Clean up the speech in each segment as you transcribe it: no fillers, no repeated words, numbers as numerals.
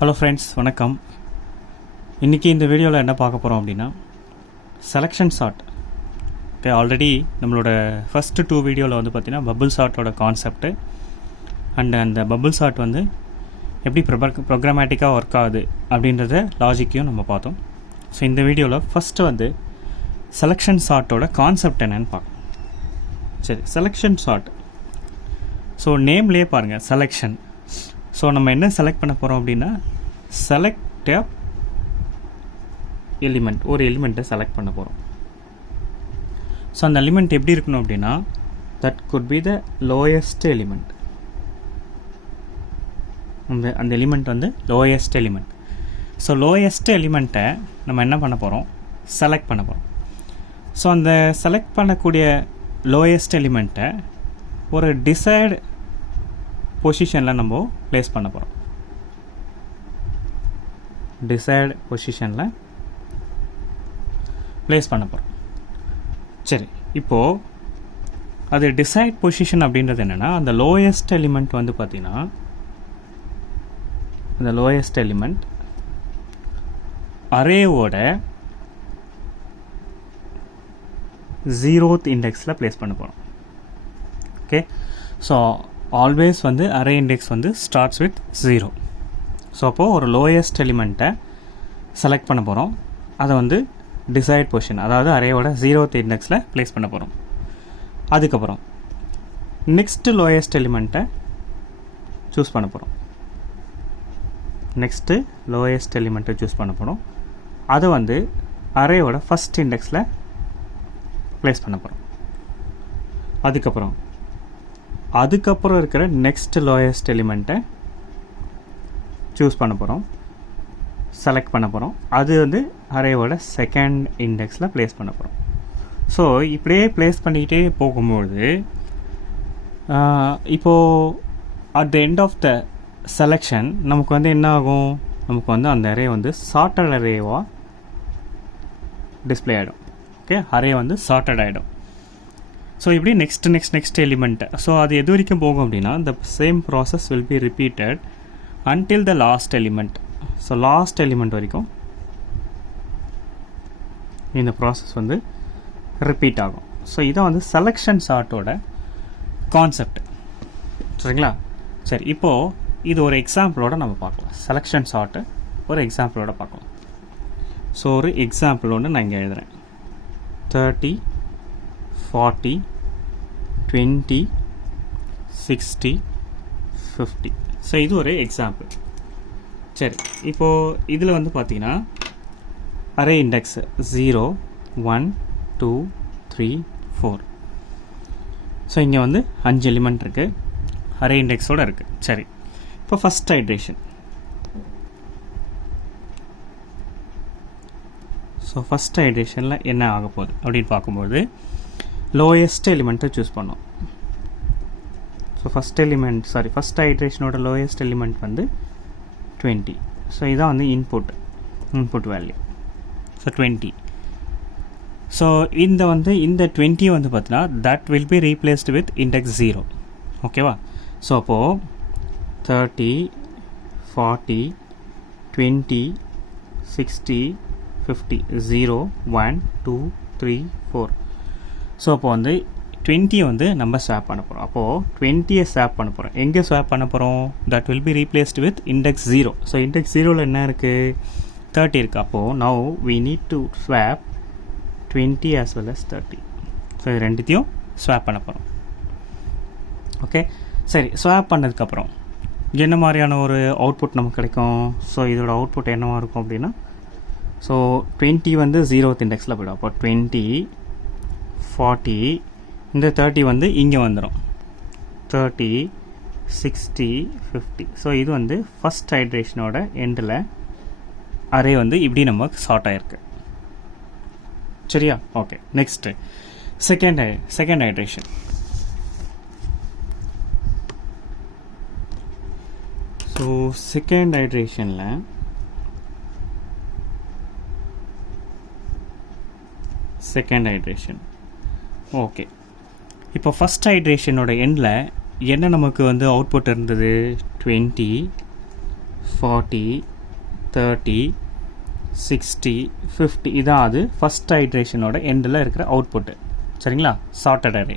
Hello friends, வணக்கம். இன்றைக்கி இந்த வீடியோவில் என்ன பார்க்க போகிறோம் அப்படின்னா செலெக்ஷன் சார்ட். ஓகே, ஆல்ரெடி நம்மளோட ஃபஸ்ட்டு 2 வீடியோவில் வந்து பார்த்திங்கன்னா பபுள் சார்ட்டோட கான்செப்ட்டு அண்ட் அந்த பபுள் சார்ட் வந்து எப்படி ப்ரோக்ராமேட்டிக்காக ஒர்க் ஆகுது அப்படின்றத லாஜிக்கையும் நம்ம பார்த்தோம். ஸோ இந்த வீடியோவில் ஃபஸ்ட்டு வந்து செலெக்ஷன் சார்ட்டோட கான்செப்ட் என்னன்னு பார்க்கலாம். சரி, செலெக்ஷன் சார்ட். ஸோ நேம்லேயே பாருங்கள், செலெக்ஷன். ஸோ நம்ம என்ன செலக்ட் பண்ண போகிறோம் அப்படின்னா செலக்ட் எலிமெண்ட், ஒரு எலிமெண்ட்டை செலக்ட் பண்ண போகிறோம். ஸோ அந்த எலிமெண்ட் எப்படி இருக்கணும் அப்படின்னா that could be the lowest element. அந்த எலிமெண்ட் வந்து லோயஸ்ட் எலிமெண்ட். ஸோ லோயஸ்ட் எலிமெண்ட்டை நம்ம என்ன பண்ண போகிறோம், செலக்ட் பண்ண போகிறோம். ஸோ அந்த செலக்ட் பண்ணக்கூடிய லோயஸ்ட் எலிமெண்ட்டை ஒரு டிசைர்டு பொசிஷனில் நம்ம ப்ளேஸ் பண்ண போகிறோம். டிசைர்டு பொசிஷனில் ப்ளேஸ் பண்ண போகிறோம். சரி, இப்போது அது டிசைட் பொசிஷன் அப்படின்றது என்னென்னா அந்த லோயஸ்ட் எலிமெண்ட் வந்து பார்த்திங்கன்னா அந்த லோயஸ்ட் எலிமெண்ட் அரேவோட 0th இண்டெக்ஸில் ப்ளேஸ் பண்ண போகிறோம். ஓகே, ஸோ ஆல்வேஸ் வந்து அரே இண்டெக்ஸ் வந்து ஸ்டார்ட்ஸ் வித் 0. ஸோ அப்போது ஒரு லோயஸ்ட் எலிமெண்ட்டை செலக்ட் பண்ண போகிறோம். அதை வந்து டிசைட் பொசிஷன், அதாவது அரேவோட 0th இண்டெக்ஸில் ப்ளேஸ் பண்ண போகிறோம். அதுக்கப்புறம் நெக்ஸ்ட்டு லோயஸ்ட் எலிமெண்ட்டை சூஸ் பண்ண போகிறோம். நெக்ஸ்ட்டு லோயஸ்ட் எலிமெண்ட்டை சூஸ் பண்ண போகிறோம். அதை வந்து அரேவோட ஃபஸ்ட் இண்டெக்ஸில் ப்ளேஸ் பண்ண போகிறோம். அதுக்கப்புறம் இருக்கிற நெக்ஸ்ட் லோயஸ்ட் எலிமெண்ட்டை சூஸ் பண்ண போகிறோம், செலக்ட் பண்ண போகிறோம். அது வந்து அரேவோட செகண்ட் இண்டெக்ஸில் ப்ளேஸ் பண்ண போகிறோம். ஸோ இப்படியே ப்ளேஸ் பண்ணிக்கிட்டே போகும்போது இப்போது at the end of the selection நமக்கு வந்து என்ன ஆகும், நமக்கு வந்து அந்த அரே வந்து சார்ட்டட் அரேவாக டிஸ்பிளே ஆகிடும். ஓகே, அரே வந்து சார்ட்டட் ஆகிடும். ஸோ இப்படி நெக்ஸ்ட் எலிமெண்ட். ஸோ அது எது வரைக்கும் போகும் அப்படின்னா the same process will be repeated until the last element. So last element வரைக்கும் இந்த ப்ராசஸ் வந்து ரிப்பீட் ஆகும். ஸோ இதான் வந்து செலெக்ஷன் சார்ட்டோட கான்செப்ட். சரிங்களா? சரி, இப்போது இது ஒரு எக்ஸாம்பிளோட நம்ம பார்க்கலாம். செலெக்ஷன் சார்ட்டு ஒரு எக்ஸாம்பிளோட பார்க்கலாம். ஸோ ஒரு எக்ஸாம்பிள் ஒன்று நான் இங்கே எழுதுகிறேன். 30, 40, 20, 60, 50. ஸோ இது ஒரு எக்ஸாம்பிள். சரி, இப்போது இதில் வந்து பார்த்தீங்கன்னா அரே இண்டெக்ஸ் 0, 1, 2, 3, 4. ஸோ இங்கே வந்து 5 எலிமெண்ட் இருக்குது, அரே இண்டெக்ஸோடு இருக்குது. சரி, இப்போ ஃபஸ்ட் ஐட்ரேஷன். ஸோ ஃபஸ்ட் ஐட்ரேஷனில் என்ன ஆக போகுது அப்படின்னு பார்க்கும்போது லோயஸ்ட் எலிமெண்ட்டை சூஸ் பண்ணோம். ஸோ ஃபஸ்ட் ஐட்ரேஷனோட லோயஸ்ட் எலிமெண்ட் வந்து 20. ஸோ இதான் வந்து இன்புட் வேல்யூ. ஸோ 20. ஸோ இந்த 20 வந்து பார்த்தீங்கன்னா that will be replaced with index 0. ஓகேவா? ஸோ அப்போது 30, 40, 20, 60, 50, 0, 1, 2, 3, 4. ஸோ அப்போ வந்து 20 வந்து நம்ம ஸ்வாப் பண்ண போகிறோம். அப்போது 20 ஸ்வாப் பண்ண போகிறோம். எங்கே ஸ்வாப் பண்ண போகிறோம்? That will be replaced with index 0. So index 0ல் என்ன இருக்குது? 30 இருக்குது. அப்போது now we need to swap 20 as well as 30. So இது ரெண்டுத்தையும் ஸ்வாப் பண்ண போகிறோம். ஓகே, சரி, ஸ்வாப் பண்ணதுக்கப்புறம் என்ன மாதிரியான ஒரு அவுட்புட் நமக்கு கிடைக்கும்? ஸோ இதோட அவுட்புட் என்னவாக இருக்கும் அப்படின்னா, ஸோ 20 வந்து 0th இண்டெக்ஸில் போய்டும். அப்போ 20, 40, இந்த 30 வந்து இங்கே வந்துடும். 30, 60, 50. ஸோ இது வந்து ஃபஸ்ட் ஐட்ரேஷனோட எண்டில் அரே வந்து இப்படி நமக்கு ஷார்ட் ஆகிருக்கு. சரியா? Okay, next second iteration. So second ஐட்ரேஷனில் ஓகே, இப்போ ஃபஸ்ட் ஐட்ரேஷனோட எண்டில் என்ன நமக்கு வந்து அவுட்புட் இருந்தது? 20, 40, 30, 60, 50 இதான் அது ஃபஸ்ட் ஐட்ரேஷனோட எண்டில் இருக்கிற அவுட்புட்டு. சரிங்களா, சார்ட்டட் அரே.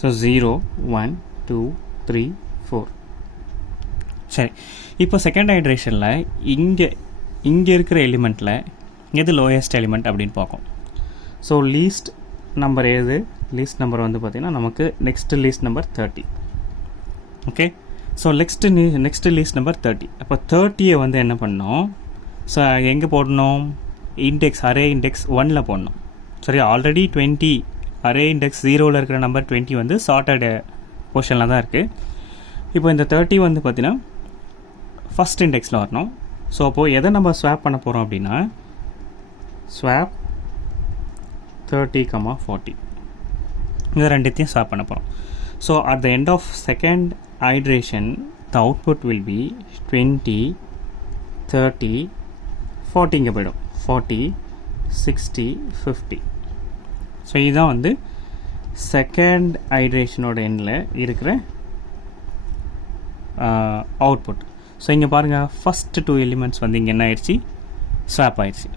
ஸோ 0, 1, 2, 3, 4. சரி, இப்போ செகண்ட் ஐட்ரேஷனில் இங்கே இருக்கிற எலிமெண்ட்டில் எது லோயஸ்ட் எலிமெண்ட் அப்படின்னு பார்க்கும். ஸோ லீஸ்ட் நம்பர் எது? லீஸ்ட் நம்பர் வந்து பார்த்திங்கன்னா நமக்கு next least number 30. Okay, so next least number 30. அப்போ 30 வந்து என்ன பண்ணோம்? ஸோ எங்கே போடணும்? அரே இண்டெக்ஸ் 1ல் போடணும். சரி, ஆல்ரெடி 20 அரே இண்டெக்ஸ் 0ல் இருக்கிற நம்பர் 20 வந்து சார்ட்டட் போர்ஷனில் தான் இருக்குது. இப்போ இந்த 30 வந்து பார்த்திங்கன்னா ஃபஸ்ட் இண்டெக்ஸில் வரணும். ஸோ அப்போது எதை நம்ம ஸ்வாப் பண்ண போகிறோம் அப்படின்னா ஸ்வாப் 30, 40 இது ரெண்டுத்தையும் ஸ்வாப் பண்ண போகிறோம். So at the end of second iteration the output will be 20, 30, 40 இங்கே போயிடும். 40, 60, 50. ஸோ இதுதான் வந்து செகண்ட் ஐட்ரேஷனோட எண்டில் இருக்கிற அவுட்புட். ஸோ இங்கே பாருங்கள், ஃபஸ்ட்டு 2 எலிமெண்ட்ஸ் வந்து இங்கே என்ன ஆயிடுச்சு? ஸ்வாப் ஆயிடுச்சு.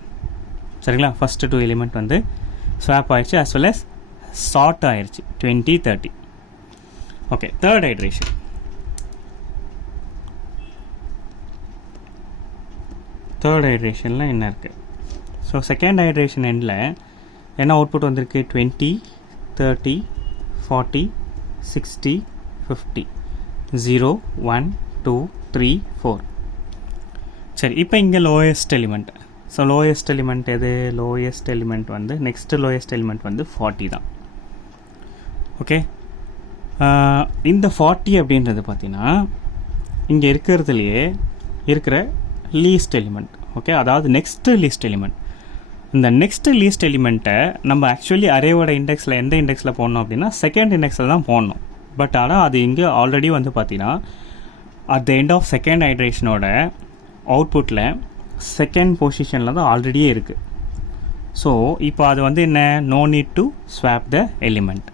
சரிங்களா, ஃபஸ்ட்டு 2 எலிமெண்ட் வந்து ஸ்வாப் ஆயிடுச்சு, as well as சார்ட் ஆயிடுச்சு 20, 30. Okay, third iteration. தேர்ட் ஐட்ரேஷனில் என்ன இருக்குது? ஸோ செகண்ட் ஐட்ரேஷன் எண்டில் என்ன அவுட்புட் வந்திருக்கு? 20, 30, 40, 60, 50. 0, 1, 2, 3, 4. சரி, இப்போ இங்கே lowest element. So lowest element எது? லோயஸ்ட் எலிமெண்ட் வந்து நெக்ஸ்ட்டு லோயஸ்ட் எலிமெண்ட் வந்து 40 தான். ஓகே, இந்த 40 அப்படின்றது பார்த்தீங்கன்னா இங்கே இருக்கிறதுலையே இருக்கிற லீஸ்ட் எலிமெண்ட். ஓகே, அதாவது நெக்ஸ்ட்டு லீஸ்ட் எலிமெண்ட். இந்த நெக்ஸ்ட்டு லீஸ்ட் எலிமெண்ட்டை நம்ம ஆக்சுவலி அரேவோட இண்டெக்ஸில் எந்த இண்டெக்ஸில் போடணும் அப்படின்னா செகண்ட் இண்டெக்ஸில் தான் போடணும். பட் ஆனால் அது இங்கே ஆல்ரெடி வந்து பார்த்தீங்கன்னா at the end of second ஐட்ரேஷனோட அவுட்புட்டில் செகண்ட் பொசிஷனில் தான் ஆல்ரெடியே இருக்குது. ஸோ இப்போ அது வந்து என்ன? No need to swap the element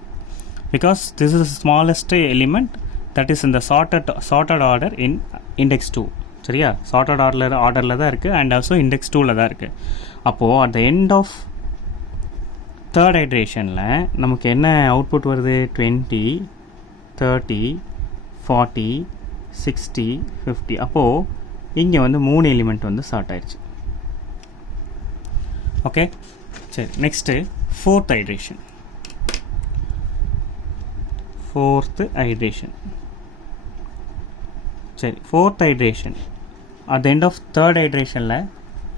because this is smallest element that is இந்த சார்ட்டட் ஆர்டர் இன் இண்டெக்ஸ் 2. சரியா, சார்ட்டட் ஆர்டரில் தான் இருக்குது அண்ட் ஆல்சோ இண்டெக்ஸ் 2ல் தான் இருக்குது. அப்போது at the end of third ஐட்ரேஷனில் நமக்கு என்ன அவுட்புட் வருது? 20, 30, 40, 60, 50. அப்போது இங்கே வந்து 3 எலிமெண்ட் வந்து சார்ட் ஆயிடுச்சு. ஓகே, சரி, நெக்ஸ்ட்டு ஃபோர்த் ஐட்ரேஷன். சரி, fourth iteration at the end of third ஐட்ரேஷனில்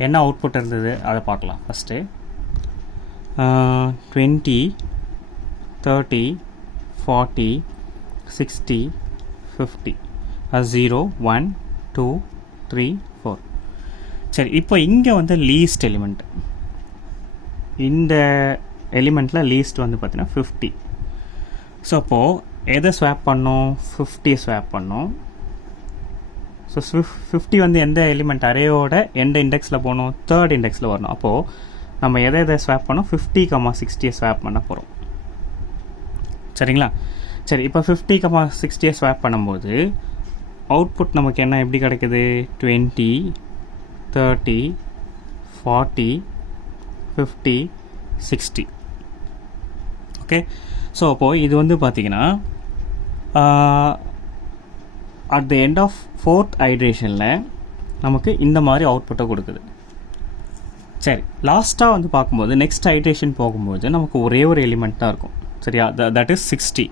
என்ன அவுட்புட் இருந்தது அதை பார்க்கலாம். ஃபஸ்ட்டு 20, 30, 40, 60, 50. 0, 1, 2, 3, 4. சரி, இப்போ இங்கே வந்து லீஸ்ட் எலிமெண்ட். இந்த எலிமெண்ட்டில் லீஸ்ட் வந்து பார்த்தீங்கன்னா 50. ஸோ அப்போது எதை ஸ்வாப் பண்ணோம்? 50 ஸ்வாப் பண்ணோம். ஸோ 50 வந்து எந்த எலிமெண்ட் அரேயோட எந்த இண்டெக்ஸில் போகணும்? தேர்ட் இண்டெக்ஸில் வரணும். அப்போது நம்ம எதை ஸ்வாப் பண்ணோம்? 50, 60 ஸ்வாப் பண்ண போகிறோம். சரிங்களா, சரி, இப்போ 50, 60 ஸ்வாப் பண்ணும்போது அவுட்புட் நமக்கு என்ன எப்படி கிடைக்குது? 20, 30, 40, 50, 60. ஓகே, ஸோ அப்போது இது வந்து பார்த்திங்கன்னா at the end of fourth ஐட்ரேஷனில் நமக்கு இந்த மாதிரி அவுட்புட்டை கொடுக்குது. சரி, லாஸ்ட்டாக வந்து பார்க்கும்போது நெக்ஸ்ட் ஐட்ரேஷன் போகும்போது நமக்கு ஒரே ஒரு எலிமெண்ட் தான் இருக்கும். சரியா, that is 60.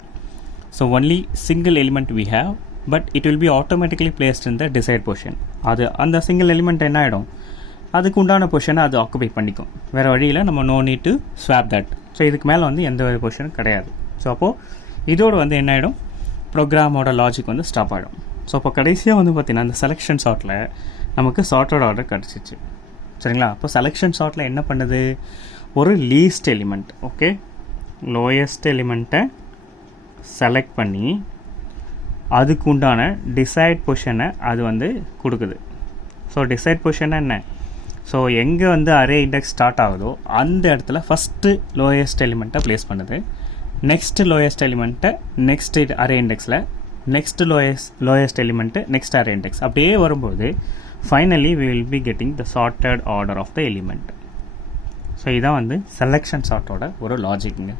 So only single element we have, but it will be automatically placed in the desired position. அது அந்த சிங்கிள் எலிமெண்ட் என்ன ஆகிடும்? அதுக்கு உண்டான பொசிஷனை அது ஆக்குபை பண்ணிக்கும். வேறு வழியில் நம்ம no need to swap that. So இதுக்கு மேலே வந்து எந்த ஒரு பொசிஷனும் கிடையாது. ஸோ அப்போது இதோடு வந்து என்ன ஆகிடும்? ப்ரோக்ராமோட லாஜிக் வந்து ஸ்டாப் ஆகிடும். ஸோ அப்போ கடைசியாக வந்து பார்த்திங்கன்னா அந்த செலெக்ஷன் சார்ட்டில் நமக்கு சார்ட்டட் ஆர்டர் கிடச்சிச்சு. சரிங்களா, அப்போ செலெக்ஷன் சார்ட்டில் என்ன பண்ணுது? ஒரு லீஸ்ட் எலிமெண்ட், ஓகே, லோயஸ்ட் எலிமெண்ட்டை செலக்ட் பண்ணி அதுக்கு உண்டான டிசைட் பொசிஷனை அது வந்து கொடுக்குது. ஸோ டிசைட் பொசிஷன் என்ன? ஸோ எங்கே வந்து அரே இண்டெக்ஸ் ஸ்டார்ட் ஆகுதோ அந்த இடத்துல ஃபஸ்ட்டு லோயஸ்ட் எலிமெண்ட்டை ப்ளேஸ் பண்ணுது. நெக்ஸ்ட்டு லோயஸ்ட் எலிமெண்ட்டை நெக்ஸ்ட் அரே இண்டெக்ஸில் next lowest element next array index அப்படியே வரும்போது finally we will be getting the sorted order of the element. So இதான் வந்து செலெக்ஷன் சார்ட்டோட ஒரு லாஜிக்குங்க.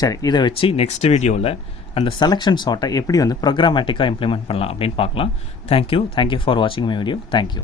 சரி, இதை வச்சு நெக்ஸ்ட் வீடியோவில் அந்த செலெக்ஷன் சார்ட்டை எப்படி வந்து ப்ரோக்ராமேட்டிக்காக இம்ப்ளிமெண்ட் பண்ணலாம் அப்படின்னு பார்க்கலாம். தேங்க்யூ ஃபார் வாட்சிங் மை வீடியோ. தேங்க்யூ.